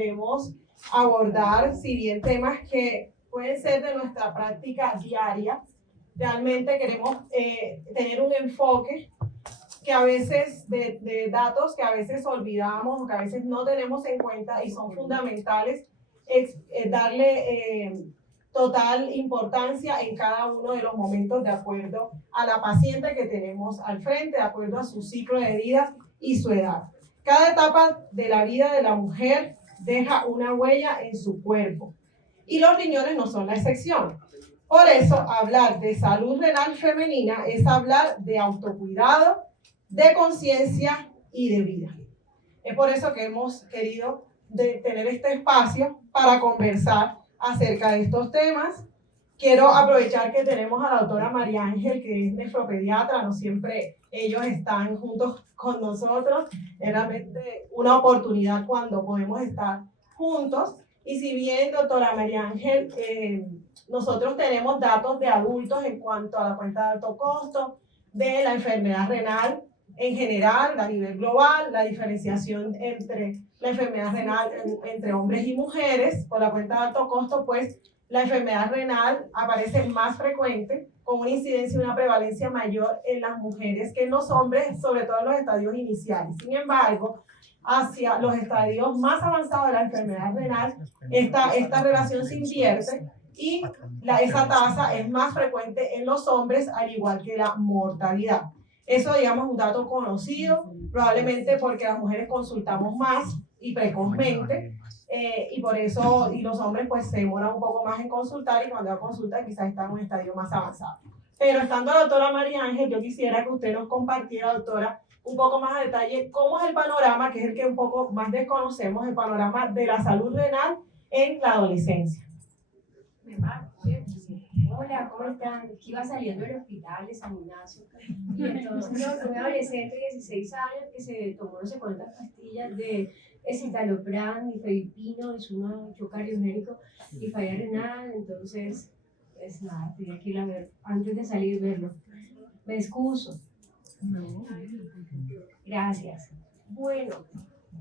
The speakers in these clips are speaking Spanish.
queremos abordar, si bien temas que pueden ser de nuestra práctica diaria, realmente queremos tener un enfoque que a veces de datos que a veces olvidamos o que a veces no tenemos en cuenta y son fundamentales, darle total importancia en cada uno de los momentos de acuerdo a la paciente que tenemos al frente, de acuerdo a su ciclo de vida y su edad. Cada etapa de la vida de la mujer deja una huella en su cuerpo y los riñones no son la excepción. Por eso, hablar de salud renal femenina es hablar de autocuidado, de conciencia y de vida. Es por eso que hemos querido tener este espacio para conversar acerca de estos temas. Quiero aprovechar que tenemos a la doctora María Ángel, que es nefropediatra, no siempre ellos están juntos con nosotros, es realmente una oportunidad cuando podemos estar juntos. Y si bien, doctora María Ángel, nosotros tenemos datos de adultos en cuanto a la cuenta de alto costo, de la enfermedad renal en general, a nivel global, la diferenciación entre la enfermedad renal entre hombres y mujeres, por la cuenta de alto costo, pues la enfermedad renal aparece más frecuente, con una incidencia y una prevalencia mayor en las mujeres que en los hombres, sobre todo en los estadios iniciales. Sin embargo, hacia los estadios más avanzados de la enfermedad renal, esta relación se invierte y esa tasa es más frecuente en los hombres, al igual que la mortalidad. Eso, digamos, es un dato conocido, probablemente porque las mujeres consultamos más y precozmente, y por eso, y los hombres pues se demoran un poco más en consultar, y cuando va a consulta quizás está en un estadio más avanzado. Pero estando la doctora María Ángel, yo quisiera que usted nos compartiera, doctora, un poco más a detalle cómo es el panorama, que es el que un poco más desconocemos, el panorama de la salud renal en la adolescencia. Hola, ¿cómo están? Aquí iba saliendo del hospital de San Ignacio y entonces un adolescente de 16 años que se tomó no sé cuántas pastillas de escitalopram, nifedipino, es un cardiogénico y falla renal, entonces pues nada, tenía que ir a ver, antes de salir verlo. Me excuso. Gracias. Bueno,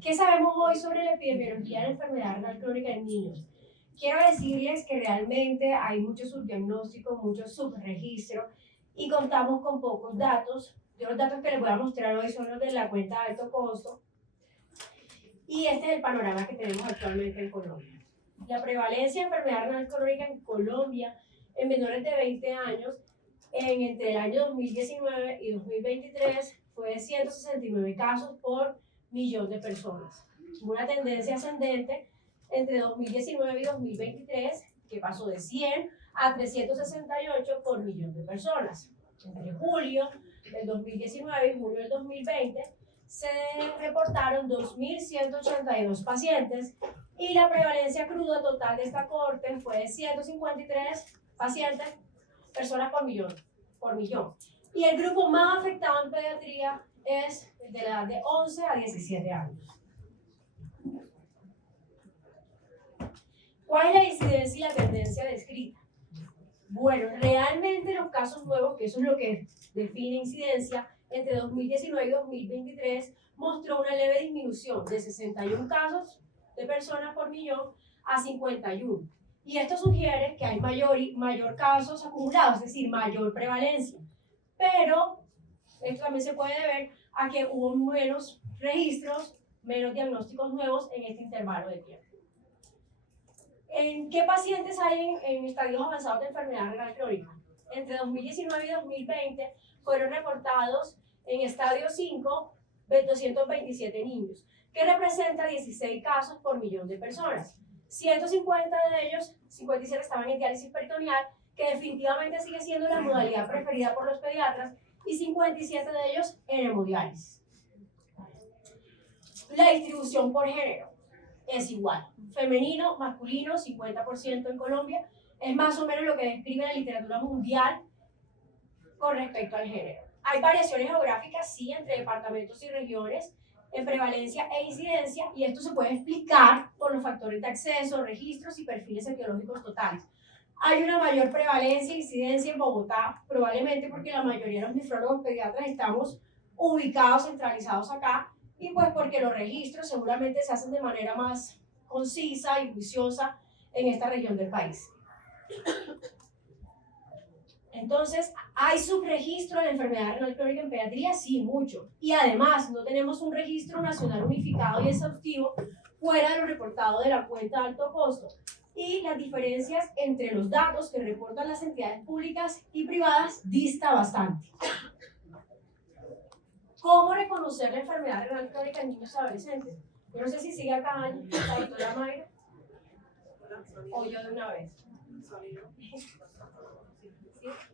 ¿qué sabemos hoy sobre la epidemiología de la enfermedad renal crónica en niños? Quiero decirles que realmente hay mucho subdiagnóstico, mucho subregistro y contamos con pocos datos. Yo los datos que les voy a mostrar hoy son los de la cuenta de alto costo y este es el panorama que tenemos actualmente en Colombia. La prevalencia de enfermedad renal crónica en Colombia en menores de 20 años entre el año 2019 y 2023 fue de 169 casos por millón de personas. Una tendencia ascendente entre 2019 y 2023, que pasó de 100 a 368 por millón de personas. Entre julio del 2019 y julio del 2020 se reportaron 2.182 pacientes y la prevalencia cruda total de esta cohorte fue de 153 personas por millón. Y el grupo más afectado en pediatría es de la edad de 11 a 17 años. ¿Cuál es la incidencia y la tendencia descrita? Bueno, realmente los casos nuevos, que eso es lo que define incidencia, entre 2019 y 2023 mostró una leve disminución de 61 casos de personas por millón a 51. Y esto sugiere que hay mayor casos acumulados, es decir, mayor prevalencia. Pero esto también se puede deber a que hubo menos registros, menos diagnósticos nuevos en este intervalo de tiempo. ¿En qué pacientes hay en estadios avanzados de enfermedad renal crónica? Entre 2019 y 2020 fueron reportados en estadio 5 227 niños, que representa 16 casos por millón de personas. 150 de ellos, 57 estaban en diálisis peritoneal, que definitivamente sigue siendo la modalidad preferida por los pediatras, y 57 de ellos en hemodiálisis. La distribución por género es igual. Femenino, masculino, 50% en Colombia. Es más o menos lo que describe la literatura mundial con respecto al género. Hay variaciones geográficas, sí, entre departamentos y regiones en prevalencia e incidencia, y esto se puede explicar por los factores de acceso, registros y perfiles etiológicos totales. Hay una mayor prevalencia e incidencia en Bogotá, probablemente porque la mayoría de los nefrólogos pediatras estamos ubicados, centralizados acá, y pues porque los registros seguramente se hacen de manera más concisa y juiciosa en esta región del país. Entonces, ¿hay subregistro de la enfermedad renal crónica en pediatría? Sí, mucho. Y además, no tenemos un registro nacional unificado y exhaustivo fuera de lo reportado de la cuenta de alto costo. Y las diferencias entre los datos que reportan las entidades públicas y privadas dista bastante. ¿Cómo reconocer la enfermedad renal crónica en niños y adolescentes? Yo no sé si sigue acá la doctora Mayra o yo de una vez.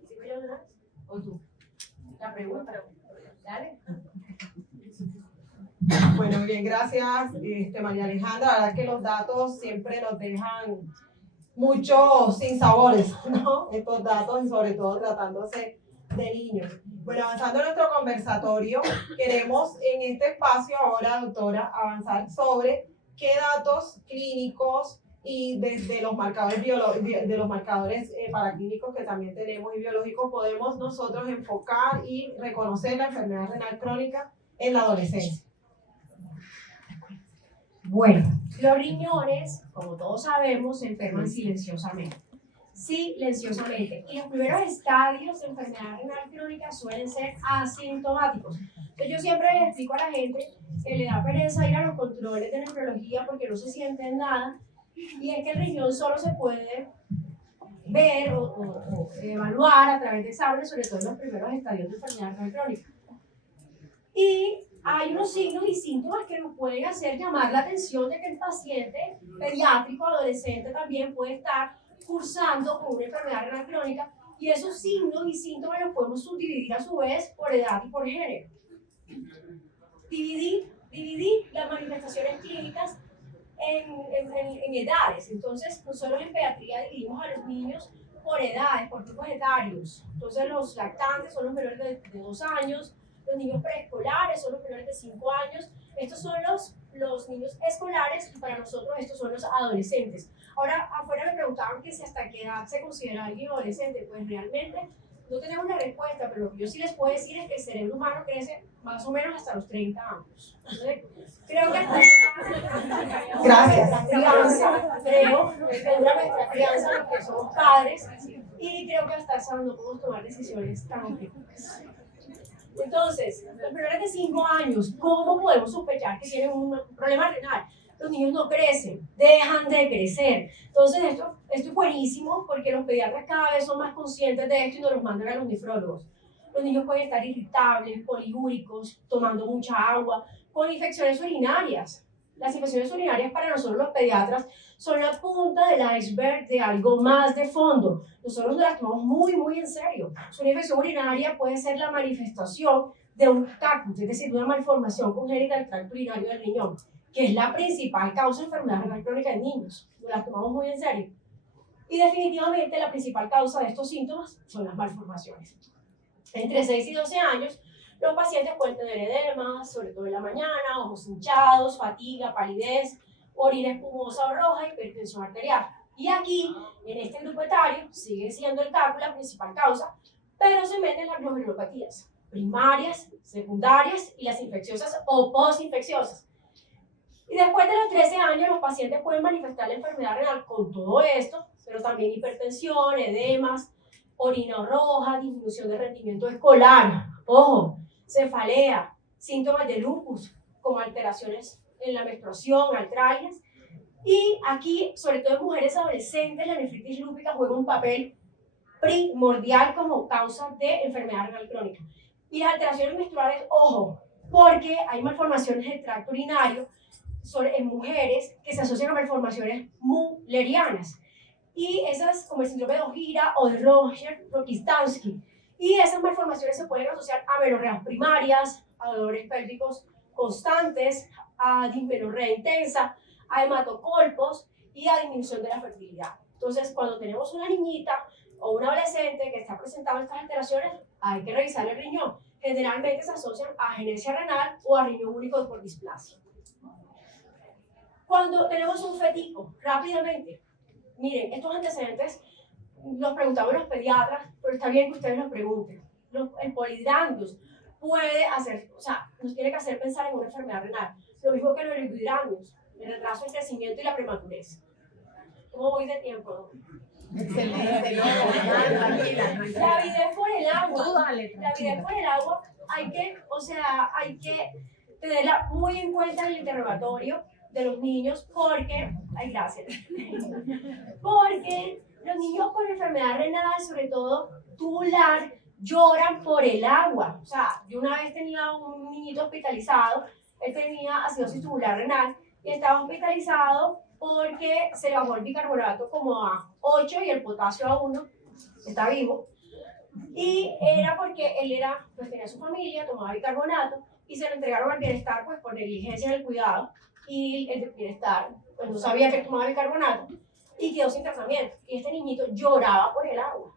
¿Sigo yo de una vez? ¿O tú? La pregunta. Dale. Bueno, bien, gracias, María Alejandra. La verdad que los datos siempre nos dejan muchos sinsabores, ¿no? Estos datos, y sobre todo tratándose de niños. Bueno, avanzando en nuestro conversatorio, queremos en este espacio ahora, doctora, avanzar sobre qué datos clínicos y desde los marcadores de los marcadores paraclínicos que también tenemos y biológicos podemos nosotros enfocar y reconocer la enfermedad renal crónica en la adolescencia. Bueno, los riñones, como todos sabemos, se enferman silenciosamente. Silenciosamente. Y los primeros estadios de enfermedad renal crónica suelen ser asintomáticos. Entonces yo siempre les explico a la gente que le da pereza ir a los controles de nefrología porque no se sienten nada. Y es que el riñón solo se puede ver o evaluar a través de exámenes, sobre todo en los primeros estadios de enfermedad renal crónica. Y hay unos signos y síntomas que nos pueden hacer llamar la atención de que el paciente pediátrico, adolescente, también puede estar cursando con una enfermedad renal crónica, y esos signos y síntomas los podemos subdividir a su vez por edad y por género. Dividir las manifestaciones clínicas en edades. Entonces, nosotros en pediatría dividimos a los niños por edades, por tipos etarios. Entonces, los lactantes son los menores de 2 años, los niños preescolares son los menores de 5 años. Estos son los niños escolares, y para nosotros estos son los adolescentes. Ahora, afuera me preguntaban que si hasta qué edad se considera alguien adolescente. Pues realmente no tenemos la respuesta, pero lo que yo sí les puedo decir es que el cerebro humano crece más o menos hasta los 30 años. Entonces, creo que hasta Gracias. crianza, creo que dura nuestra crianza los que somos padres, y creo que hasta esa no podemos tomar decisiones tan objetivas. Entonces, los menores de 5 años, ¿cómo podemos sospechar que tienen un problema renal? Los niños no crecen, dejan de crecer. Entonces, esto es buenísimo porque los pediatras cada vez son más conscientes de esto y nos los mandan a los nefrólogos. Los niños pueden estar irritables, poliúricos, tomando mucha agua, con infecciones urinarias. Las infecciones urinarias para nosotros los pediatras son la punta del iceberg de algo más de fondo. Nosotros nos las tomamos muy, muy en serio. Una infección urinaria puede ser la manifestación de un cactus, es decir, de una malformación congénita del tracto urinario del riñón, que es la principal causa de enfermedad renal crónica en niños. Nos las tomamos muy en serio. Y definitivamente la principal causa de estos síntomas son las malformaciones. Entre 6 y 12 años, los pacientes pueden tener edemas, sobre todo en la mañana, ojos hinchados, fatiga, palidez, orina espumosa o roja, hipertensión arterial. Y aquí, en este grupo etario, sigue siendo el cálculo la principal causa, pero se meten las glomerulopatías primarias, secundarias y las infecciosas o postinfecciosas. Y después de los 13 años, los pacientes pueden manifestar la enfermedad renal con todo esto, pero también hipertensión, edemas, orina roja, disminución de rendimiento escolar, ojo, cefalea, síntomas de lupus, como alteraciones en la menstruación, artralgias. Y aquí, sobre todo en mujeres adolescentes, la nefritis lúpica juega un papel primordial como causa de enfermedad renal crónica. Y las alteraciones menstruales, ojo, porque hay malformaciones del tracto urinario en mujeres que se asocian a malformaciones mullerianas. Y esas, como el síndrome de Ogira o de Roger-Rokitansky. Y esas malformaciones se pueden asociar a menorreas primarias, a dolores pélvicos constantes, a dismenorrea intensa, a hematocolpos y a disminución de la fertilidad. Entonces, cuando tenemos una niñita o un adolescente que está presentando estas alteraciones, hay que revisar el riñón. Generalmente se asocian a agenesia renal o a riñón único por displasia. Cuando tenemos un fetico, rápidamente, miren, estos antecedentes los preguntamos los pediatras, pero está bien que ustedes los pregunten. El polihidrandius puede hacer, o sea, nos tiene que hacer pensar en una enfermedad renal. Lo mismo que el oligohidrandius. el retraso del crecimiento y la prematurez. ¿Cómo voy de tiempo? Excelente. La avidez por el agua. Tú dale, La avidez por el agua hay que tenerla muy en cuenta en el interrogatorio de los niños porque, ay, gracias, porque los niños con enfermedad renal, sobre todo tubular, lloran por el agua. O sea, yo una vez tenía un niñito hospitalizado, él tenía acidosis tubular renal y estaba hospitalizado porque se le bajó el bicarbonato como a 8 y el potasio a 1, está vivo. Y era porque él pues tenía su familia, tomaba bicarbonato y se lo entregaron al bienestar pues por negligencia del cuidado y el bienestar pues no sabía que tomaba bicarbonato y quedó sin tratamiento. Y este niñito lloraba por el agua.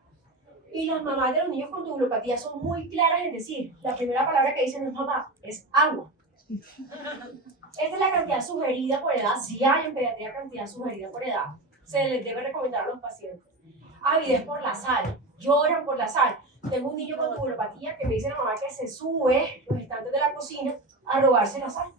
Y las mamás de los niños con tubulopatía son muy claras en decir, la primera palabra que dicen no es mamá, es agua. Esta es la cantidad sugerida por edad, si hay en pediatría cantidad sugerida por edad, se les debe recomendar a los pacientes. Avidez por la sal, lloran por la sal. Tengo un niño con tubulopatía que me dice la mamá que se sube los estantes de la cocina a robarse la sal.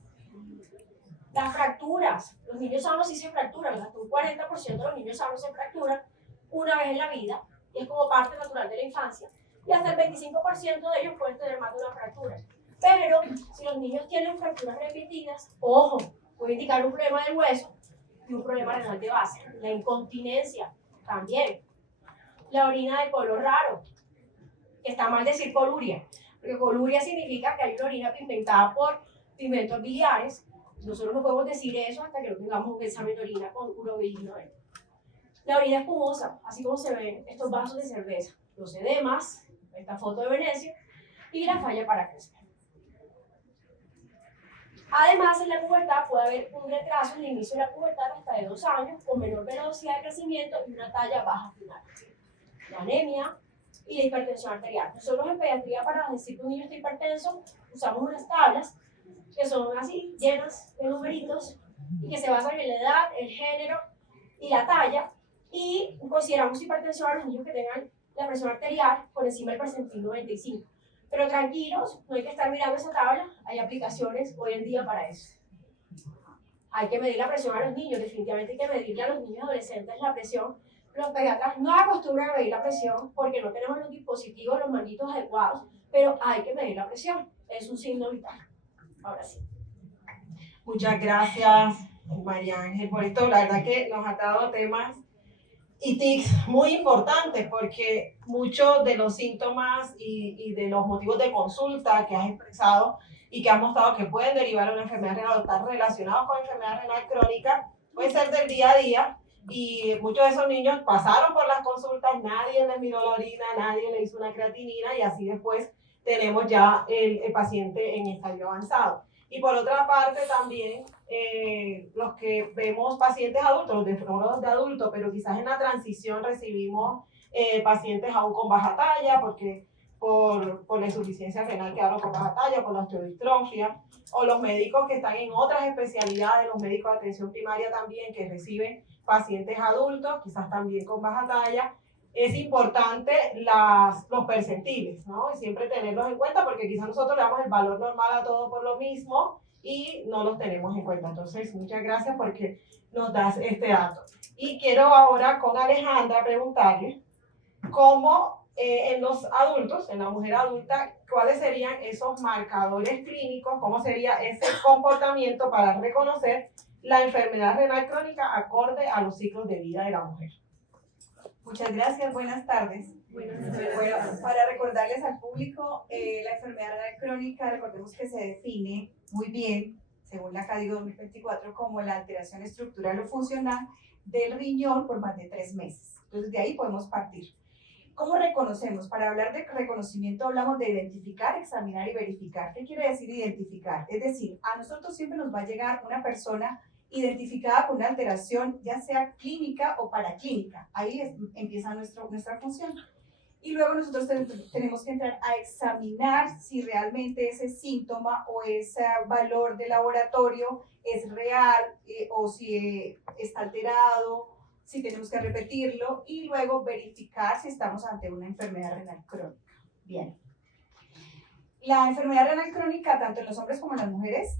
Las fracturas, los niños sanos sí se fracturan, hasta un 40% de los niños sanos se fracturan una vez en la vida, y es como parte natural de la infancia, y hasta el 25% de ellos pueden tener más de una fractura. Pero si los niños tienen fracturas repetidas, ojo, puede indicar un problema del hueso y un problema renal de base. La incontinencia también. La orina de color raro, que está mal decir coluria, porque coluria significa que hay una orina pigmentada por pigmentos biliares. Nosotros no podemos decir eso hasta que no tengamos un examen de orina con urobilino. La orina espumosa, así como se ven estos vasos de cerveza, los edemas, esta foto de Venecia, y la falla para crecer. Además, en la pubertad puede haber un retraso en el inicio de la pubertad hasta de 2 años, con menor velocidad de crecimiento y una talla baja final. La anemia y la hipertensión arterial. Nosotros en pediatría, para decir que un niño está hipertenso, usamos unas tablas que son así, llenas de numeritos, y que se basan en la edad, el género y la talla, y consideramos hipertensión a los niños que tengan la presión arterial por encima del percentil 95. Pero tranquilos, no hay que estar mirando esa tabla, hay aplicaciones hoy en día para eso. Hay que medir la presión a los niños, definitivamente hay que medirle a los niños y adolescentes la presión. Los pediatras no acostumbran a medir la presión porque no tenemos los dispositivos, los manguitos adecuados, pero hay que medir la presión, es un signo vital. Ahora sí. Muchas gracias, María Ángel, por esto. La verdad que nos ha dado temas y tics muy importantes porque muchos de los síntomas y de los motivos de consulta que has expresado y que has mostrado que pueden derivar de una enfermedad renal o estar relacionados con enfermedad renal crónica, puede ser del día a día, y muchos de esos niños pasaron por las consultas, nadie les miró la orina, nadie le hizo una creatinina y así después tenemos ya el paciente en estadio avanzado. Y por otra parte también los que vemos pacientes adultos, los nefrólogos de adultos, pero quizás en la transición recibimos pacientes aún con baja talla, porque por la insuficiencia renal quedaron con baja talla, por la osteodistrofia, o los médicos que están en otras especialidades, los médicos de atención primaria también, que reciben pacientes adultos, quizás también con baja talla. Es importante los percentiles, ¿no? Y siempre tenerlos en cuenta porque quizás nosotros le damos el valor normal a todo por lo mismo y no los tenemos en cuenta. Entonces, muchas gracias porque nos das este dato. Y quiero ahora con Alejandra preguntarle cómo en los adultos, en la mujer adulta, cuáles serían esos marcadores clínicos, cómo sería ese comportamiento para reconocer la enfermedad renal crónica acorde a los ciclos de vida de la mujer. Muchas gracias, buenas tardes. Bueno, para recordarles al público, la enfermedad renal crónica, recordemos que se define muy bien, según la CADI 2024, como la alteración estructural o funcional del riñón por más de 3 meses. Entonces, de ahí podemos partir. ¿Cómo reconocemos? Para hablar de reconocimiento hablamos de identificar, examinar y verificar. ¿Qué quiere decir identificar? Es decir, a nosotros siempre nos va a llegar una persona identificada con una alteración, ya sea clínica o paraclínica. Ahí empieza nuestra función. Y luego nosotros tenemos que entrar a examinar si realmente ese síntoma o ese valor de laboratorio es real o si está alterado, si tenemos que repetirlo, y luego verificar si estamos ante una enfermedad renal crónica. Bien. La enfermedad renal crónica, tanto en los hombres como en las mujeres,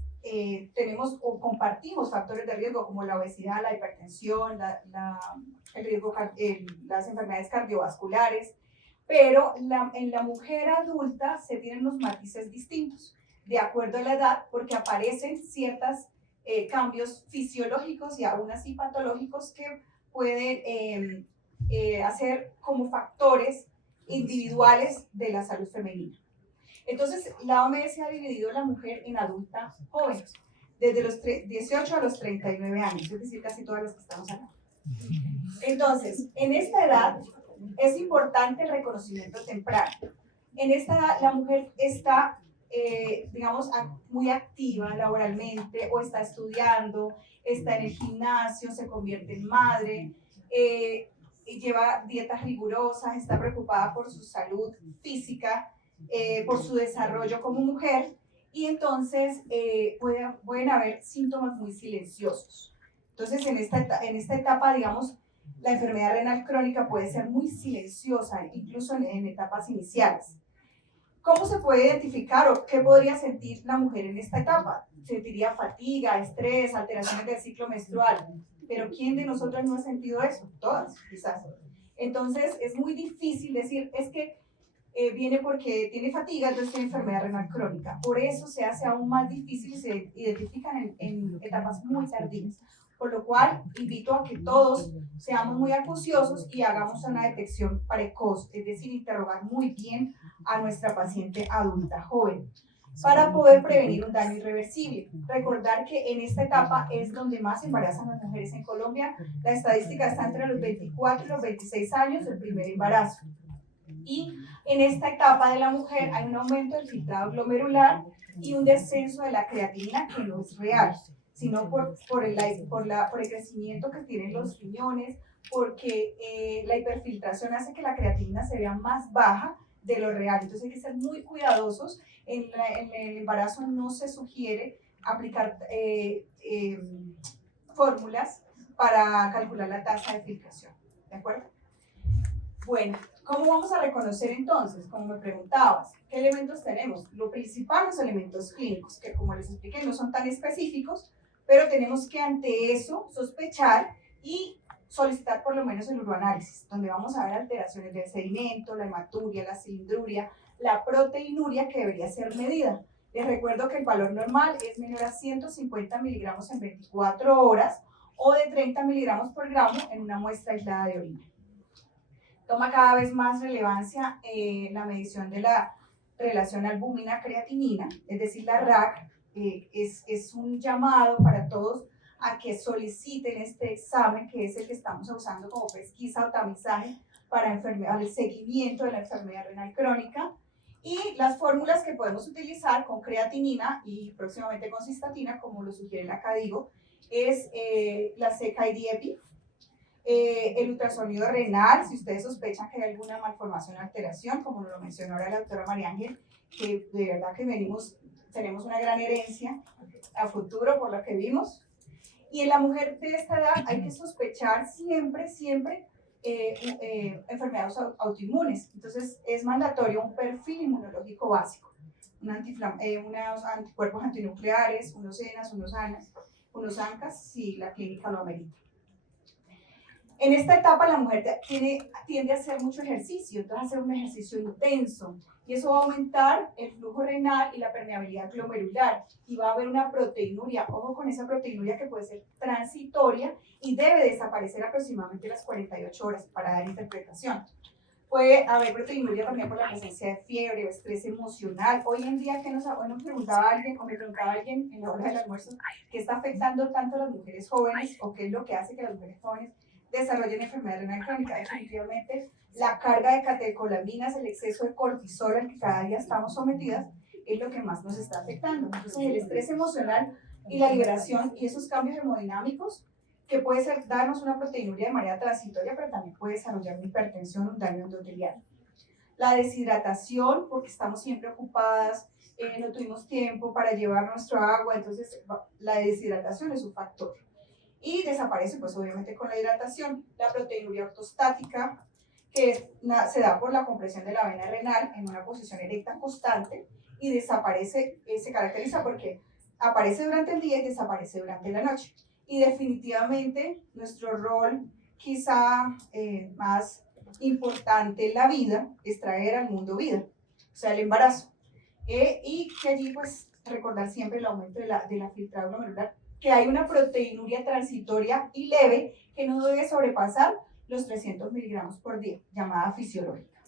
tenemos o compartimos factores de riesgo como la obesidad, la hipertensión, el riesgo, las enfermedades cardiovasculares, pero en la mujer adulta se tienen unos matices distintos de acuerdo a la edad, porque aparecen ciertos cambios fisiológicos y aún así patológicos que pueden hacer como factores individuales de la salud femenina. Entonces, la OMS ha dividido la mujer en adulta joven, desde los 18 a los 39 años, es decir, casi todas las que estamos acá. Entonces, en esta edad es importante el reconocimiento temprano. En esta edad la mujer está, digamos, muy activa laboralmente o está estudiando, está en el gimnasio, se convierte en madre, lleva dietas rigurosas, está preocupada por su salud física, por su desarrollo como mujer, y entonces pueden haber síntomas muy silenciosos. Entonces, en esta etapa, digamos, la enfermedad renal crónica puede ser muy silenciosa, incluso en etapas iniciales. ¿Cómo se puede identificar o qué podría sentir la mujer en esta etapa? Sentiría fatiga, estrés, alteraciones del ciclo menstrual. Pero ¿quién de nosotros no ha sentido eso? Todas, quizás. Entonces, es muy difícil decir, es que viene porque tiene fatiga, entonces tiene enfermedad renal crónica. Por eso se hace aún más difícil y se identifican en etapas muy tardías. Por lo cual, invito a que todos seamos muy acuciosos y hagamos una detección precoz, es decir, interrogar muy bien a nuestra paciente adulta joven para poder prevenir un daño irreversible. Recordar que en esta etapa es donde más se embarazan las mujeres en Colombia. La estadística está entre los 24 y los 26 años del primer embarazo. Y en esta etapa de la mujer hay un aumento del filtrado glomerular y un descenso de la creatinina que no es real, sino por el crecimiento que tienen los riñones, porque la hiperfiltración hace que la creatinina se vea más baja de lo real. Entonces hay que ser muy cuidadosos. En el embarazo no se sugiere aplicar fórmulas para calcular la tasa de filtración. ¿De acuerdo? Bueno, ¿cómo vamos a reconocer entonces? Como me preguntabas, ¿qué elementos tenemos? Lo principal, los elementos clínicos, que como les expliqué no son tan específicos, pero tenemos que ante eso sospechar y solicitar por lo menos el uroanálisis, donde vamos a ver alteraciones del sedimento, la hematuria, la cilindruria, la proteinuria que debería ser medida. Les recuerdo que el valor normal es menor a 150 miligramos en 24 horas o de 30 miligramos por gramo en una muestra aislada de orina. Toma cada vez más relevancia la medición de la relación albúmina-creatinina, es decir, la RAC. Es un llamado para todos a que soliciten este examen, que es el que estamos usando como pesquisa o tamizaje para el seguimiento de la enfermedad renal crónica. Y las fórmulas que podemos utilizar con creatinina y próximamente con cistatina, como lo sugiere la CADIGO, es la CKD-EPI, el ultrasonido renal, si ustedes sospechan que hay alguna malformación o alteración, como lo mencionó ahora la doctora María Ángel, que de verdad que tenemos una gran herencia a futuro por lo que vimos. Y en la mujer de esta edad hay que sospechar siempre enfermedades autoinmunes. Entonces es mandatorio un perfil inmunológico básico, unos anticuerpos antinucleares, unos ENAs, unos ANCAS, si la clínica lo amerita. En esta etapa la mujer tiende a hacer mucho ejercicio, entonces a hacer un ejercicio intenso, y eso va a aumentar el flujo renal y la permeabilidad glomerular, y va a haber una proteinuria. Ojo con esa proteinuria que puede ser transitoria y debe desaparecer aproximadamente a las 48 horas para dar interpretación. Puede haber proteinuria también por la presencia de fiebre o estrés emocional. Hoy en día, hoy me preguntaba alguien en la hora del almuerzo, ¿qué está afectando tanto a las mujeres jóvenes o qué es lo que hace que las mujeres jóvenes desarrollen enfermedad renal crónica? Definitivamente la carga de catecolaminas, el exceso de cortisol al que cada día estamos sometidas, es lo que más nos está afectando. Entonces el estrés emocional y la liberación y esos cambios hemodinámicos, que puede darnos una proteinuria de manera transitoria, pero también puede desarrollar una hipertensión, un daño endotelial. La deshidratación, porque estamos siempre ocupadas, no tuvimos tiempo para llevar nuestro agua, entonces la deshidratación es un factor. Y desaparece, pues obviamente con la hidratación, la proteinuria ortostática, que se da por la compresión de la vena renal en una posición erecta constante, y desaparece, se caracteriza porque aparece durante el día y desaparece durante la noche. Y definitivamente nuestro rol quizá más importante en la vida es traer al mundo vida, o sea, el embarazo. Y que allí pues recordar siempre el aumento de la filtrado glomerular, que hay una proteinuria transitoria y leve que no debe sobrepasar los 300 miligramos por día, llamada fisiológica.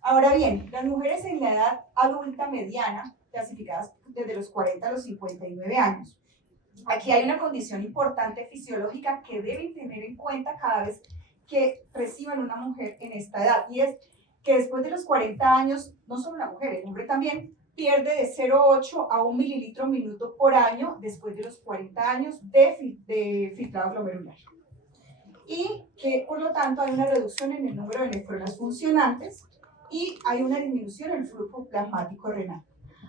Ahora bien, las mujeres en la edad adulta mediana, clasificadas desde los 40 a los 59 años, aquí hay una condición importante fisiológica que deben tener en cuenta cada vez que reciban una mujer en esta edad, y es que después de los 40 años, no solo la mujer, el hombre también pierde de 0,8 a 1 mililitro minuto por año después de los 40 años de filtrado glomerular. Y que por lo tanto hay una reducción en el número de nefronas funcionantes y hay una disminución en el flujo plasmático renal.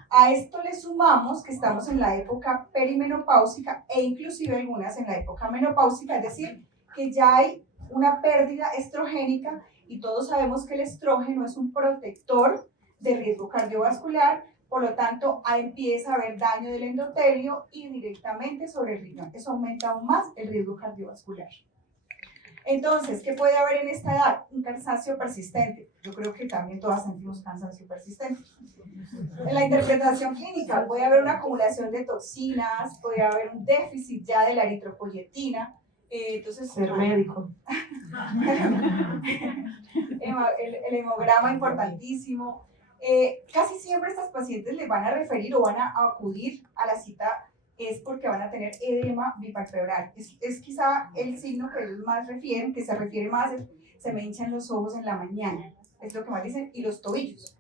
A esto le sumamos que estamos en la época perimenopáusica e inclusive algunas en la época menopáusica, es decir, que ya hay una pérdida estrogénica y todos sabemos que el estrógeno es un protector de riesgo cardiovascular, por lo tanto empieza a haber daño del endotelio y directamente sobre el riñón. Eso aumenta aún más el riesgo cardiovascular. Entonces, ¿qué puede haber en esta edad? Un cansancio persistente. Yo creo que también todas sentimos cansancio persistente. En la interpretación clínica puede haber una acumulación de toxinas, puede haber un déficit ya de la eritropoyetina. Entonces, ser médico. El hemograma importantísimo. Casi siempre estas pacientes les van a referir o van a acudir a la cita es porque van a tener edema bipalpebral. Es quizá el signo que ellos más refieren, que se refiere más, se me hinchan los ojos en la mañana, es lo que más dicen, y los tobillos.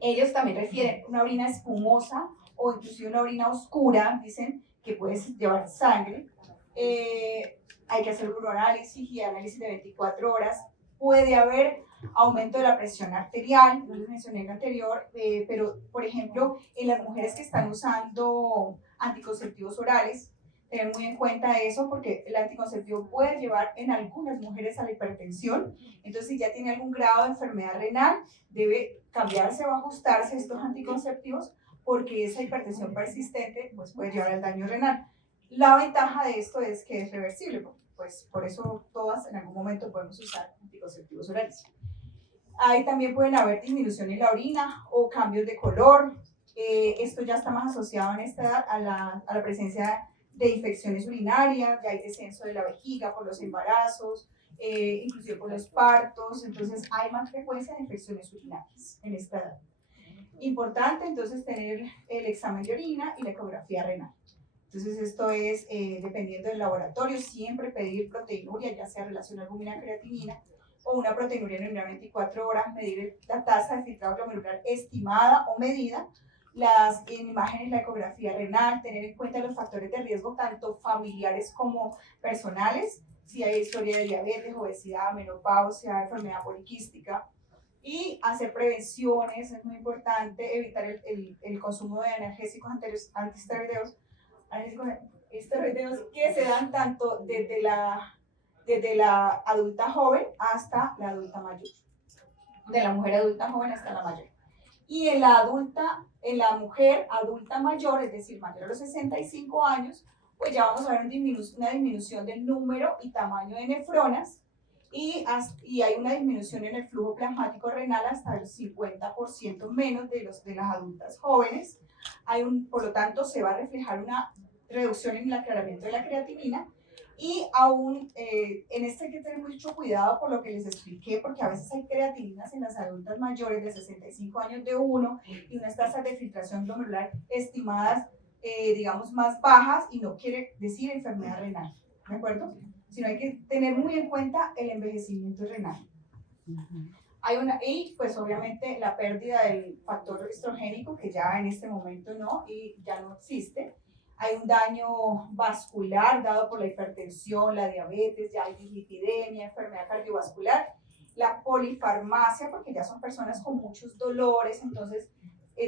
Ellos también refieren una orina espumosa o inclusive una orina oscura, dicen que puede llevar sangre. Hay que hacer uroanálisis y análisis de 24 horas. Puede haber aumento de la presión arterial, no les mencioné en el anterior, pero por ejemplo, en las mujeres que están usando anticonceptivos orales, tener muy en cuenta eso porque el anticonceptivo puede llevar en algunas mujeres a la hipertensión. Entonces, si ya tiene algún grado de enfermedad renal, debe cambiarse o ajustarse a estos anticonceptivos porque esa hipertensión persistente pues, puede llevar al daño renal. La ventaja de esto es que es reversible, pues por eso todas en algún momento podemos usar anticonceptivos orales. Ahí también pueden haber disminución en la orina o cambios de color. Esto ya está más asociado en esta edad a la presencia de infecciones urinarias, ya hay descenso de la vejiga por los embarazos, inclusive por los partos, entonces hay más frecuencia de infecciones urinarias en esta edad. Importante entonces tener el examen de orina y la ecografía renal. Entonces esto es, dependiendo del laboratorio, siempre pedir proteinuria, ya sea relación albúmina-creatinina o una proteinuria en 24 horas, medir la tasa de filtrado glomerular estimada o medida, las imágenes, la ecografía renal, tener en cuenta los factores de riesgo tanto familiares como personales, si hay historia de diabetes, obesidad, menopausia, enfermedad poliquística, y hacer prevenciones, es muy importante, evitar el consumo de analgésicos antiesteroideos que se dan tanto desde la adulta joven hasta la adulta mayor, de la mujer adulta joven hasta la mayor. Y en la mujer adulta mayor, es decir, mayor a los 65 años, pues ya vamos a ver una disminución del número y tamaño de nefronas y hay una disminución en el flujo plasmático renal hasta el 50% menos de las adultas jóvenes. Por lo tanto, se va a reflejar una reducción en el aclaramiento de la creatinina y aún en este hay que tener mucho cuidado por lo que les expliqué, porque a veces hay creatininas en las adultas mayores de 65 años de 1 y unas tasas de filtración glomerular estimadas, digamos, más bajas y no quiere decir enfermedad renal, ¿de acuerdo? Sino hay que tener muy en cuenta el envejecimiento renal. Y pues obviamente la pérdida del factor estrogénico que ya en este momento ya no existe. Hay un daño vascular dado por la hipertensión, la diabetes, ya hay dislipidemia, enfermedad cardiovascular, la polifarmacia, porque ya son personas con muchos dolores, entonces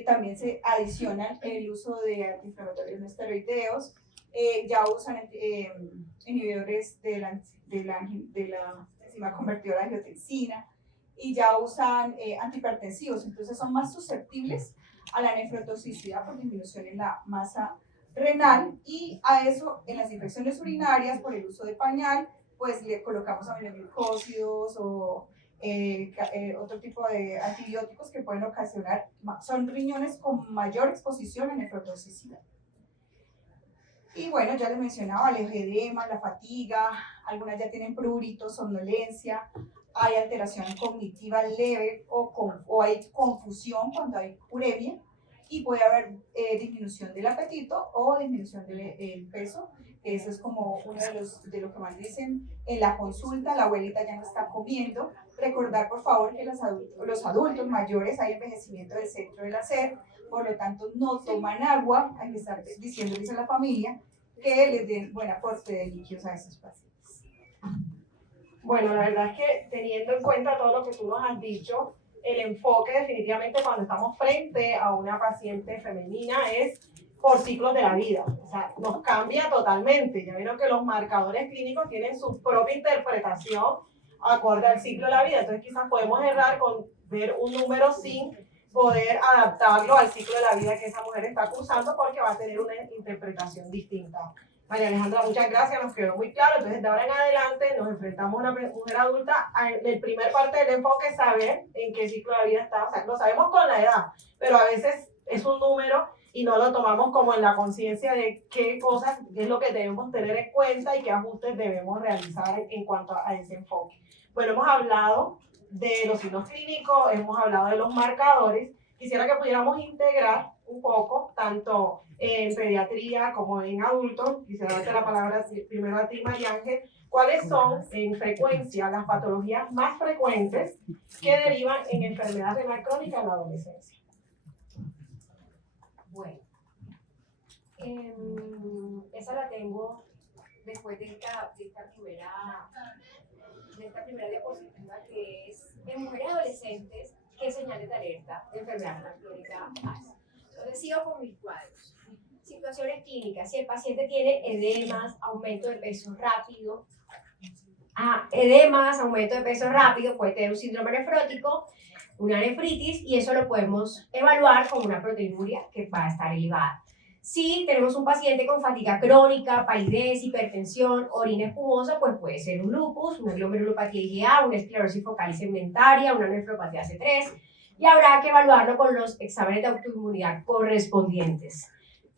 también se adiciona el uso de antiinflamatorios no esteroideos, ya usan inhibidores de la enzima convertidora de angiotensina y ya usan antihipertensivos, entonces son más susceptibles a la nefrotoxicidad por disminución en la masa renal, y a eso en las infecciones urinarias por el uso de pañal, pues le colocamos aminoglucósidos o otro tipo de antibióticos que pueden ocasionar, son riñones con mayor exposición a nefrotoxicidad. Y bueno, ya les mencionaba, el edema, la fatiga, algunas ya tienen prurito, somnolencia, hay alteración cognitiva leve o hay confusión cuando hay uremia, y puede haber disminución del apetito o disminución del peso. Eso es como uno de lo que más dicen en la consulta: la abuelita ya no está comiendo. Recordar, por favor, que los adultos mayores hay envejecimiento del centro de la sed, por lo tanto no toman agua. Hay que estar diciéndoles a la familia que les den buen aporte de líquidos a esos pacientes. Bueno, la verdad es que teniendo en cuenta todo lo que tú nos has dicho, el enfoque definitivamente cuando estamos frente a una paciente femenina es por ciclos de la vida. O sea, nos cambia totalmente. Ya vieron que los marcadores clínicos tienen su propia interpretación acorde al ciclo de la vida. Entonces quizás podemos errar con ver un número sin poder adaptarlo al ciclo de la vida que esa mujer está cursando, porque va a tener una interpretación distinta. María Alejandra, muchas gracias, nos quedó muy claro. Entonces, de ahora en adelante nos enfrentamos a una mujer adulta. El primer parte del enfoque es saber en qué ciclo de vida está. O sea, lo sabemos con la edad, pero a veces es un número y no lo tomamos como en la conciencia de qué cosas, qué es lo que debemos tener en cuenta y qué ajustes debemos realizar en cuanto a ese enfoque. Bueno, hemos hablado de los signos clínicos, hemos hablado de los marcadores. Quisiera que pudiéramos integrar un poco, tanto en pediatría como en adultos. Quisiera darte la palabra primero a ti, María Ángel. ¿Cuáles son, en frecuencia, las patologías más frecuentes que derivan en enfermedad renal crónica en la adolescencia? Bueno, esa la tengo después de esta primera diapositiva, que es en mujeres adolescentes, ¿qué señales de alerta de enfermedad renal crónica hay? Entonces sigo con mis cuadros. Situaciones clínicas: si el paciente tiene edemas, aumento de peso rápido, puede tener un síndrome nefrótico, una nefritis, y eso lo podemos evaluar con una proteinuria que va a estar elevada. Si tenemos un paciente con fatiga crónica, palidez, hipertensión, orina espumosa, pues puede ser un lupus, una glomerulopatía IgA, una esclerosis focal segmentaria, una nefropatía C3, y habrá que evaluarlo con los exámenes de autoinmunidad correspondientes.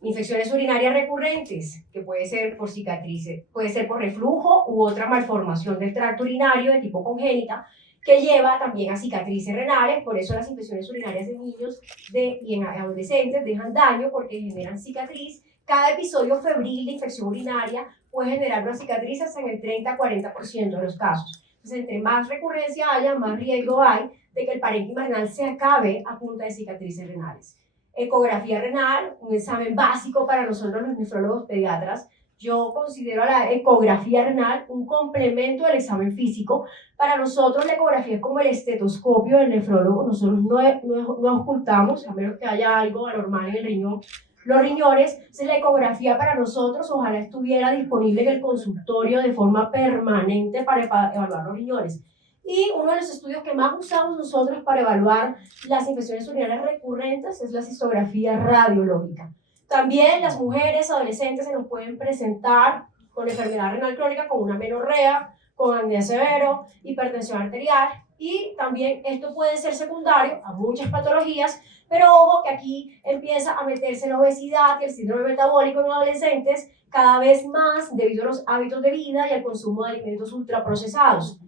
Infecciones urinarias recurrentes, que puede ser por cicatrices, puede ser por reflujo u otra malformación del tracto urinario de tipo congénita, que lleva también a cicatrices renales. Por eso las infecciones urinarias en niños y en adolescentes dejan daño, porque generan cicatriz. Cada episodio febril de infección urinaria puede generar una cicatriz hasta en el 30-40% de los casos. Entonces, entre más recurrencia haya, más riesgo hay de que el parénquima renal se acabe a punta de cicatrices renales. Ecografía renal, un examen básico para nosotros los nefrólogos pediatras. Yo considero la ecografía renal un complemento del examen físico. Para nosotros la ecografía es como el estetoscopio del nefrólogo. Nosotros no ocultamos, a menos que haya algo anormal en el riñón, los riñones. Entonces la ecografía para nosotros ojalá estuviera disponible en el consultorio de forma permanente para evaluar los riñones. Y uno de los estudios que más usamos nosotros para evaluar las infecciones urinarias recurrentes es la cistografía radiológica. También las mujeres adolescentes se nos pueden presentar con enfermedad renal crónica, con una amenorrea, con apnea severo, hipertensión arterial, y también esto puede ser secundario a muchas patologías, pero ojo que aquí empieza a meterse la obesidad y el síndrome metabólico en adolescentes cada vez más debido a los hábitos de vida y al consumo de alimentos ultraprocesados.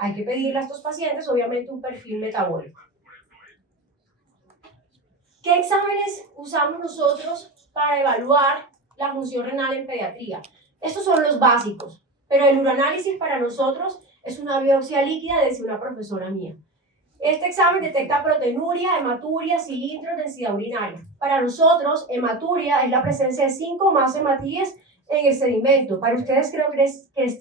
Hay que pedirle a estos pacientes, obviamente, un perfil metabólico. ¿Qué exámenes usamos nosotros para evaluar la función renal en pediatría? Estos son los básicos, pero el uranálisis para nosotros es una biopsia líquida, decía una profesora mía. Este examen detecta proteinuria, hematuria, cilindros, densidad urinaria. Para nosotros, hematuria es la presencia de 5 más hematíes en el sedimento. Para ustedes creo que es 3.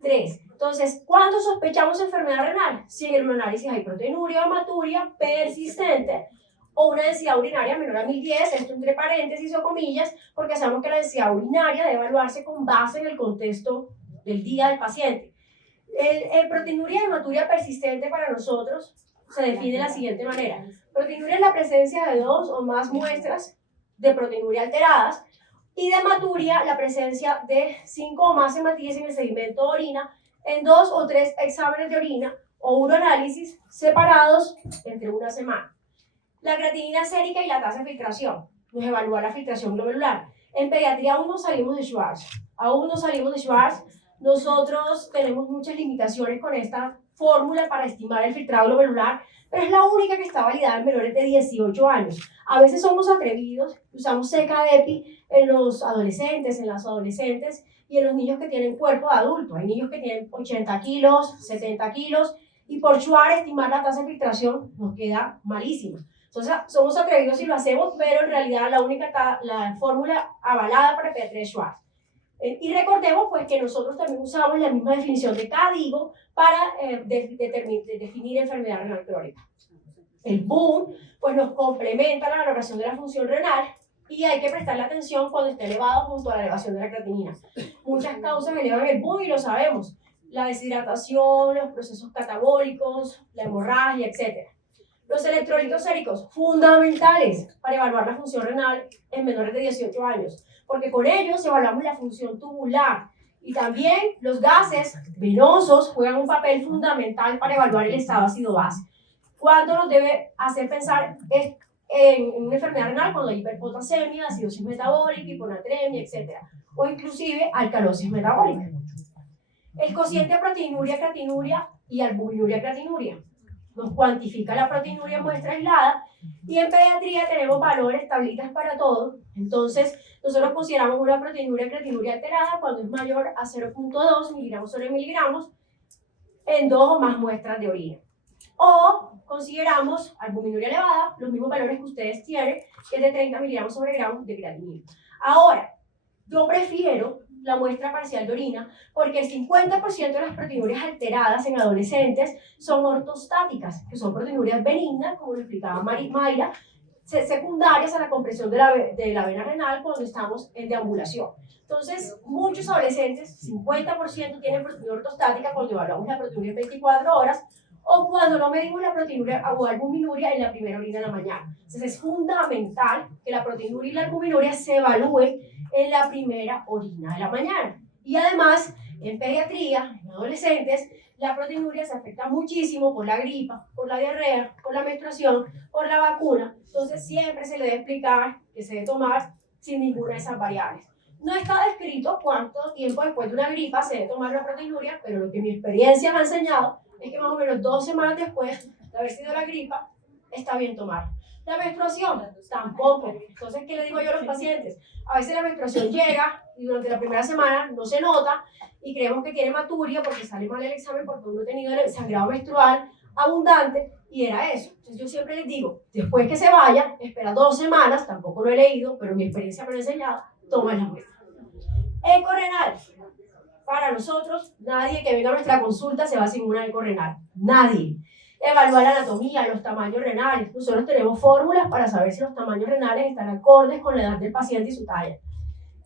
3. Entonces, ¿cuándo sospechamos enfermedad renal? Si en el uranálisis hay proteinuria o hematuria persistente, o una densidad urinaria menor a 1010, esto entre paréntesis o comillas, porque sabemos que la densidad urinaria debe evaluarse con base en el contexto del día del paciente. El proteinuria y hematuria persistente para nosotros se define de la siguiente manera. Proteinuria es la presencia de 2 o más muestras de proteinuria alteradas, y de hematuria la presencia de 5 o más hematíes en el sedimento de orina en 2 o 3 exámenes de orina o uroanálisis separados entre una semana. La creatinina sérica y la tasa de filtración. Nos evalúa la filtración glomerular. En pediatría aún no salimos de Schwartz. Nosotros tenemos muchas limitaciones con esta fórmula para estimar el filtrado glomerular, pero es la única que está validada en menores de 18 años. A veces somos atrevidos, usamos seca-depi en los adolescentes, en las adolescentes y en los niños que tienen cuerpo de adulto. Hay niños que tienen 80 kilos, 70 kilos, y por Schwartz estimar la tasa de filtración nos queda malísima. Entonces, somos atrevidos si lo hacemos, pero en realidad la fórmula avalada para pediatría es Schwartz. Y recordemos pues que nosotros también usamos la misma definición de KDIGO para definir enfermedad renal crónica. El BOON pues nos complementa la valoración de la función renal y hay que prestarle atención cuando esté elevado junto a la elevación de la creatinina. Muchas causas elevan el BOON y lo sabemos: la deshidratación, los procesos catabólicos, la hemorragia, etc. Los electrolitos séricos, fundamentales para evaluar la función renal en menores de 18 años, porque con ellos evaluamos la función tubular. Y también los gases venosos juegan un papel fundamental para evaluar el estado ácido-base. ¿Cuánto nos debe hacer pensar en una enfermedad renal? Cuando hay hiperpotasemia, acidosis metabólica, hiponatremia, etc. O inclusive alcalosis metabólica. El cociente de proteinuria, creatinuria y albuminuria, creatinuria. Nos cuantifica la proteinuria en muestra aislada, y en pediatría tenemos valores, tablitas para todo. Entonces, nosotros consideramos una proteinuria, creatinuria alterada cuando es mayor a 0.2 miligramos sobre miligramos en 2 o más muestras de orina. O consideramos albuminuria elevada, los mismos valores que ustedes tienen, que es de 30 miligramos sobre gramos de creatinina. Ahora, yo prefiero la muestra parcial de orina porque el 50% de las proteinurias alteradas en adolescentes son ortostáticas, que son proteinurias benignas, como lo explicaba Mayra, secundarias a la compresión de la vena renal cuando estamos en deambulación. Entonces, muchos adolescentes, 50% tienen proteinuria ortostática cuando evaluamos la proteinuria en 24 horas, o cuando no medimos la proteinuria o albuminuria en la primera orina de la mañana. Entonces, es fundamental que la proteinuria y la albuminuria se evalúen en la primera orina de la mañana. Y además, en pediatría, en adolescentes, la proteinuria se afecta muchísimo por la gripa, por la diarrea, por la menstruación, por la vacuna. Entonces, siempre se le debe explicar que se debe tomar sin ninguna de esas variables. No está descrito cuánto tiempo después de una gripa se debe tomar la proteinuria, pero lo que mi experiencia me ha enseñado es que más o menos 2 semanas después de haber sido la gripa, está bien tomar. La menstruación, tampoco. Entonces, ¿qué le digo yo a los pacientes? A veces la menstruación llega y durante la primera semana no se nota y creemos que tiene hematuria porque sale mal el examen porque uno ha tenido el sangrado menstrual abundante y era eso. Entonces, yo siempre les digo, después que se vaya, espera 2 semanas, tampoco lo he leído, pero mi experiencia me lo ha enseñado, toma la muestra. Eco renal. Para nosotros, nadie que venga a nuestra consulta se va sin una eco renal. Nadie. Evaluar la anatomía, los tamaños renales. Nosotros tenemos fórmulas para saber si los tamaños renales están acordes con la edad del paciente y su talla.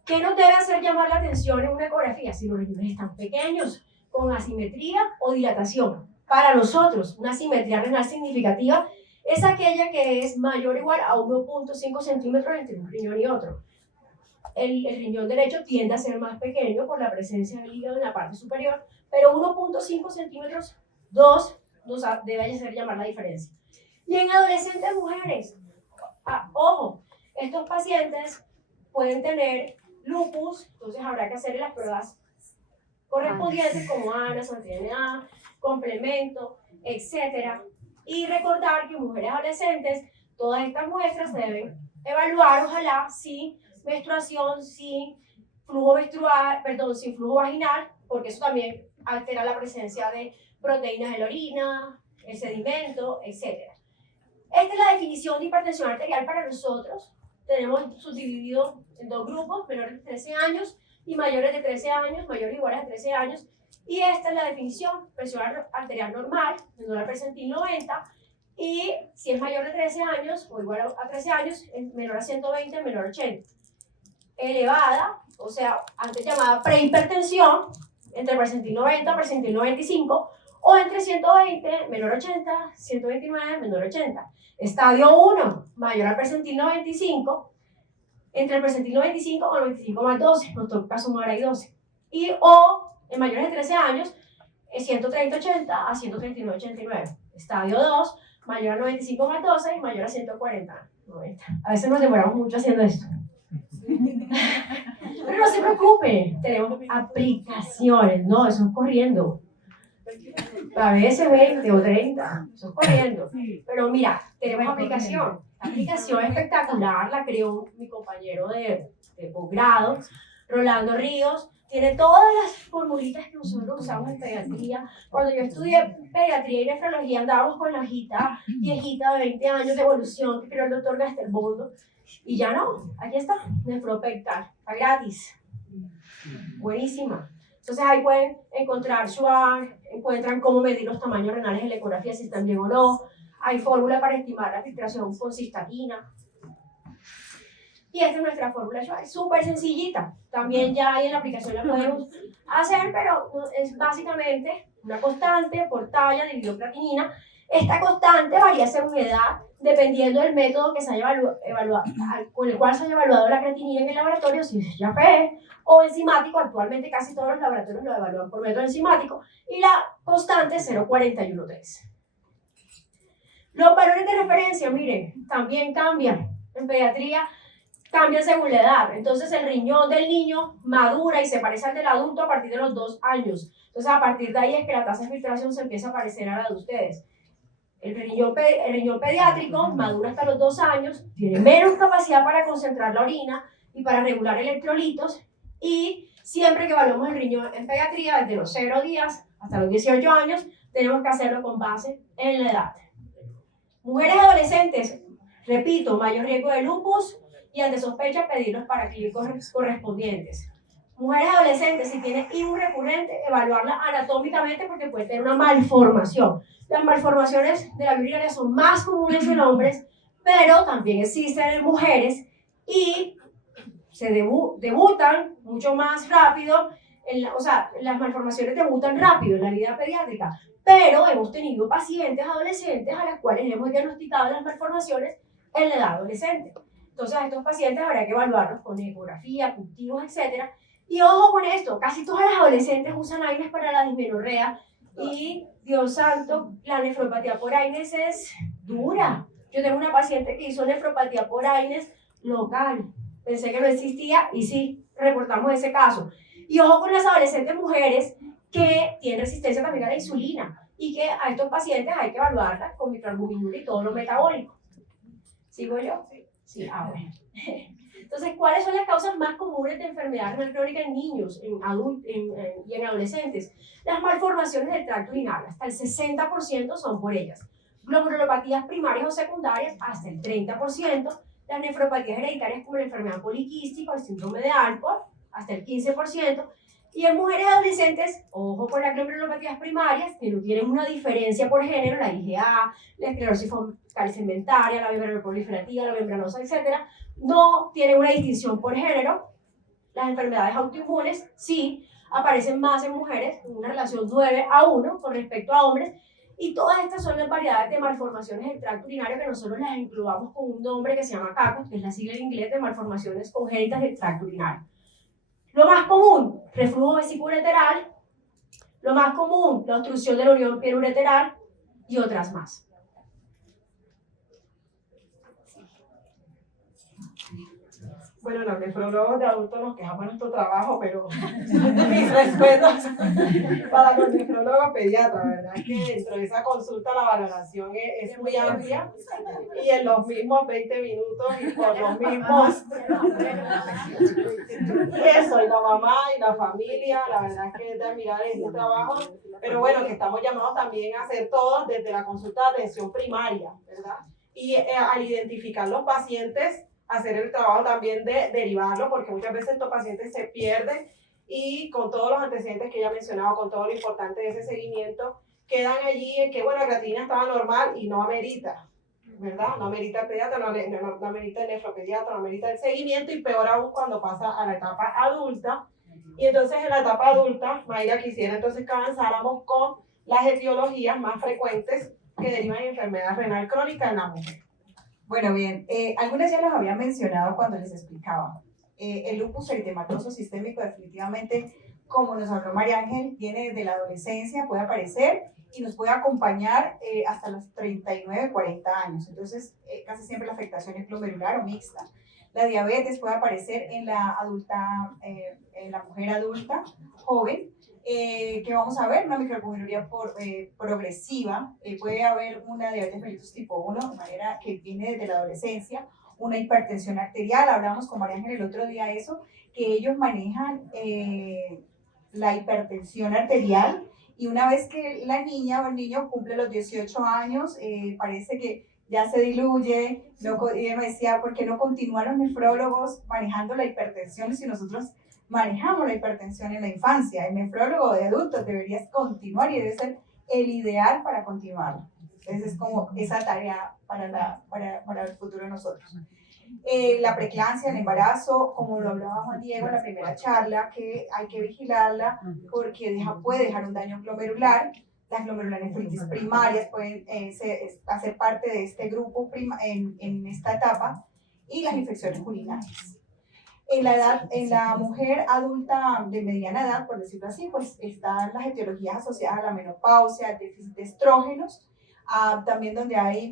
¿Qué nos debe hacer llamar la atención en una ecografía? Si los riñones están pequeños, con asimetría o dilatación. Para nosotros, una asimetría renal significativa es aquella que es mayor o igual a 1.5 centímetros entre un riñón y otro. El riñón derecho tiende a ser más pequeño por la presencia del hígado en la parte superior, pero 1.5 centímetros, 2, nos debe hacer llamar la diferencia. Y en adolescentes mujeres, ojo, estos pacientes pueden tener lupus, entonces habrá que hacer las pruebas correspondientes como ANA, Santidad, complemento, etc. Y recordar que en mujeres adolescentes, todas estas muestras se deben evaluar, ojalá, sin menstruación, sin flujo menstrual, sin flujo vaginal, porque eso también altera la presencia de proteínas de la orina, el sedimento, etc. Esta es la definición de hipertensión arterial para nosotros. Tenemos subdividido en 2 grupos, menores de 13 años y mayores de 13 años, mayores o iguales a 13 años. Y esta es la definición: presión arterial normal, menor al percentil 90, y si es mayor de 13 años o igual a 13 años, menor a 120, menor a 80. Elevada, o sea, antes llamada prehipertensión, entre percentil 90 y percentil 95, o entre 120, menor 80, 129, menor 80. Estadio 1, mayor al percentil 95, entre el percentil 95 o 95 más 12, nos toca sumar ahí 12. Y o en mayores de 13 años, 130-80 a 139-89. Estadio 2, mayor a 95 más 12 y mayor a 140-90. A veces nos demoramos mucho haciendo esto. Pero no se preocupe, tenemos aplicaciones, no, eso es corriendo. A veces 20 o 30, eso es corriendo. Pero mira, tenemos aplicación. La aplicación espectacular, la creó mi compañero de posgrado, Rolando Ríos. Tiene todas las formulitas que nosotros usamos en pediatría. Cuando yo estudié pediatría y nefrología, andábamos con la hojita viejita de 20 años de evolución que creó el doctor Gastelbondo. Y ya no, aquí está, Nefropectar, está gratis. Buenísima. Entonces ahí pueden encontrar SWAR, encuentran cómo medir los tamaños renales en la ecografía, si están bien o no. Hay fórmula para estimar la filtración con cistatina. Y esta es nuestra fórmula SWAR, es súper sencillita. También ya ahí en la aplicación la podemos hacer, pero es básicamente una constante por talla dividido creatinina. Esta constante varía según edad, dependiendo del método que se haya con el cual se haya evaluado la creatinina en el laboratorio, si es Jaffe o enzimático. Actualmente casi todos los laboratorios lo evalúan por método enzimático, y la constante es 0,413. Los valores de referencia, miren, también cambian. En pediatría cambian según la edad. Entonces el riñón del niño madura y se parece al del adulto a partir de los 2 años. Entonces a partir de ahí es que la tasa de filtración se empieza a parecer a la de ustedes. El riñón pediátrico madura hasta los 2 años, tiene menos capacidad para concentrar la orina y para regular electrolitos, y siempre que evaluamos el riñón en pediatría, desde los 0 días hasta los 18 años, tenemos que hacerlo con base en la edad. Mujeres adolescentes, repito, mayor riesgo de lupus, y ante sospecha pedir los paraclínicos correspondientes. Mujeres adolescentes, si tienen IBU recurrente, evaluarla anatómicamente porque puede tener una malformación. Las malformaciones de la vía urinaria son más comunes en hombres, pero también existen en mujeres y se debutan mucho más rápido. O sea, las malformaciones debutan rápido en la vida pediátrica, pero hemos tenido pacientes adolescentes a las cuales hemos diagnosticado las malformaciones en la edad adolescente. Entonces a estos pacientes habrá que evaluarlos con ecografía, cultivos, etc. Y ojo con esto, casi todas las adolescentes usan AINES para la dismenorrea, y Dios santo, la nefropatía por AINES es dura. Yo tengo una paciente que hizo nefropatía por AINES local. Pensé que no existía y sí, reportamos ese caso. Y ojo con las adolescentes mujeres que tienen resistencia también a la insulina, y que a estos pacientes hay que evaluarlas con microalbuminura y todo lo metabólico. ¿Sigo yo? Sí, bueno. Entonces, ¿cuáles son las causas más comunes de enfermedad renal crónica en niños y en adolescentes? Las malformaciones del tracto urinario, hasta el 60% son por ellas. Glomerulopatías primarias o secundarias, hasta el 30%. Las nefropatías hereditarias como la enfermedad poliquística o el síndrome de Alport, hasta el 15%. Y en mujeres adolescentes, ojo con las glomerulopatías primarias, que no tienen una diferencia por género, la IgA, la esclerosis focal segmentaria, la membranoproliferativa, la membranosa, etc. No tienen una distinción por género. Las enfermedades autoinmunes sí aparecen más en mujeres, en una relación 9-1 con respecto a hombres, y todas estas son las variedades de malformaciones del tracto urinario que nosotros las englobamos con un nombre que se llama CACUT, que es la sigla en inglés de malformaciones congénitas del tracto urinario. Lo más común, reflujo vesículo-ureteral. Lo más común, la obstrucción de la unión piel-ureteral, y otras más. Bueno, los nefrólogos de adultos nos quejamos de nuestro trabajo, pero mis respetos para los nefrólogos pediatras, ¿verdad? Que dentro de esa consulta la valoración es muy amplia, y en los mismos 20 minutos y por los mismos... Eso, y la mamá y la familia, la verdad es que es de admirar ese trabajo, pero bueno, que estamos llamados también a hacer todos desde la consulta de atención primaria, ¿verdad? Y al identificar los pacientes, hacer el trabajo también de derivarlo, porque muchas veces estos pacientes se pierden, y con todos los antecedentes que ya he mencionado, con todo lo importante de ese seguimiento, quedan allí en que, bueno, la creatinina estaba normal y no amerita, ¿verdad? No amerita el pediatra, no amerita el nefropediatra, no amerita el seguimiento, y peor aún cuando pasa a la etapa adulta. Y entonces en la etapa adulta, Mayra, quisiera entonces que avanzáramos con las etiologías más frecuentes que derivan de enfermedad renal crónica en la mujer. Bueno, bien, algunas ya las había mencionado cuando les explicaba. El lupus eritematoso sistémico definitivamente, como nos habló María Ángel, viene desde la adolescencia, puede aparecer y nos puede acompañar hasta los 39, 40 años. Entonces, casi siempre la afectación es glomerular o mixta. La diabetes puede aparecer en la mujer adulta, joven, que vamos a ver una microalbuminuria progresiva, puede haber una diabetes mellitus tipo 1, de manera que viene desde la adolescencia, una hipertensión arterial, hablábamos con María Ángel el otro día eso, que ellos manejan la hipertensión arterial, y una vez que la niña o el niño cumple los 18 años, parece que ya se diluye, y me decía, ¿por qué no continúan los nefrólogos manejando la hipertensión si nosotros manejamos la hipertensión en la infancia? El nefrólogo de adultos debería continuar y debe ser el ideal para continuarlo. Entonces es como esa tarea para el futuro de nosotros. La preeclampsia, el embarazo, como lo hablaba Juan Diego en la primera charla, que hay que vigilarla porque puede dejar un daño glomerular. Las glomerulonefritis primarias pueden hacer parte de este grupo en esta etapa, y las infecciones urinarias. En la mujer adulta de mediana edad, por decirlo así, pues están las etiologías asociadas a la menopausia, al déficit de estrógenos, también donde hay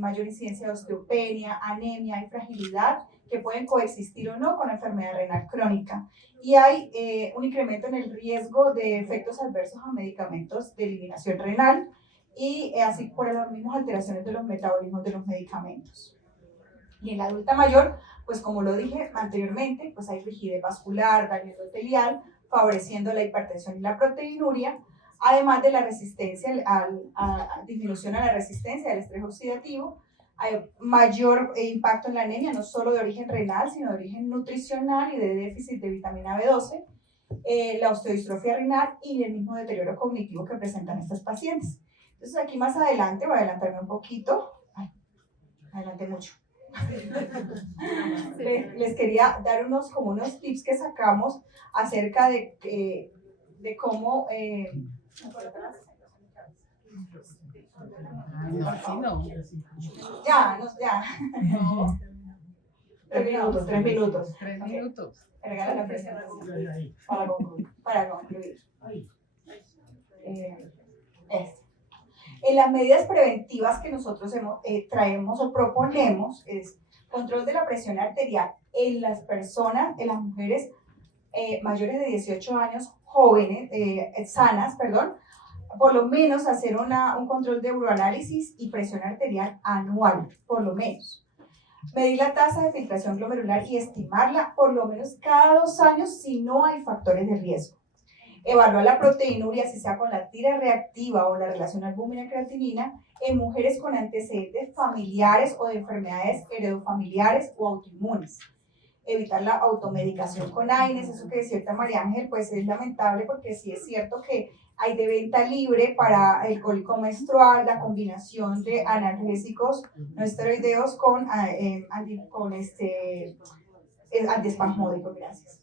mayor incidencia de osteopenia, anemia y fragilidad, que pueden coexistir o no con la enfermedad renal crónica. Y hay un incremento en el riesgo de efectos adversos a medicamentos de eliminación renal, y así por las mismas alteraciones de los metabolismos de los medicamentos. Y en la adulta mayor, pues como lo dije anteriormente, pues hay rigidez vascular, daño endotelial, favoreciendo la hipertensión y la proteinuria, además de la resistencia, disminución a la resistencia del estrés oxidativo. Hay mayor impacto en la anemia, no solo de origen renal, sino de origen nutricional y de déficit de vitamina B12, la osteodistrofia renal y el mismo deterioro cognitivo que presentan estas pacientes. Entonces aquí más adelante, voy a adelantarme un poquito, adelante mucho. Les quería dar unos tips que sacamos acerca de cómo... Ya. 3 minutos. Regala la presentación para concluir. En las medidas preventivas que nosotros traemos o proponemos es control de la presión arterial en las personas, en las mujeres mayores de 18 años, jóvenes, sanas, por lo menos hacer un control de uroanálisis y presión arterial anual, por lo menos. Medir la tasa de filtración glomerular y estimarla por lo menos cada 2 años si no hay factores de riesgo. Evaluar la proteinuria, si sea con la tira reactiva o la relación albúmina-creatinina, en mujeres con antecedentes familiares o de enfermedades heredofamiliares o autoinmunes. Evitar la automedicación con AINES, eso que decía María Ángel, pues es lamentable porque sí es cierto que hay de venta libre para el cólico menstrual la combinación de analgésicos no esteroideos con antiespasmódicos, gracias.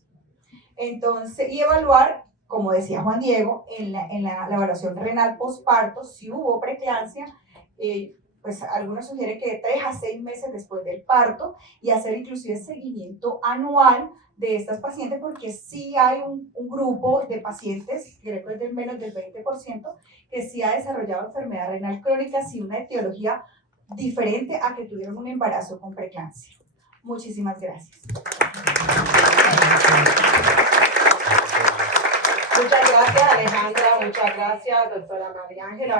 Entonces, y evaluar, como decía Juan Diego, en la evaluación renal postparto, si hubo preeclampsia, pues algunos sugieren que de 3 a 6 meses después del parto, y hacer inclusive seguimiento anual de estas pacientes, porque sí hay un grupo de pacientes, creo que es de menos del 20%, que sí ha desarrollado enfermedad renal crónica sin una etiología diferente a que tuvieron un embarazo con preeclampsia. Muchísimas gracias. Muchas gracias, Alejandra. Muchas gracias, doctora María Ángela.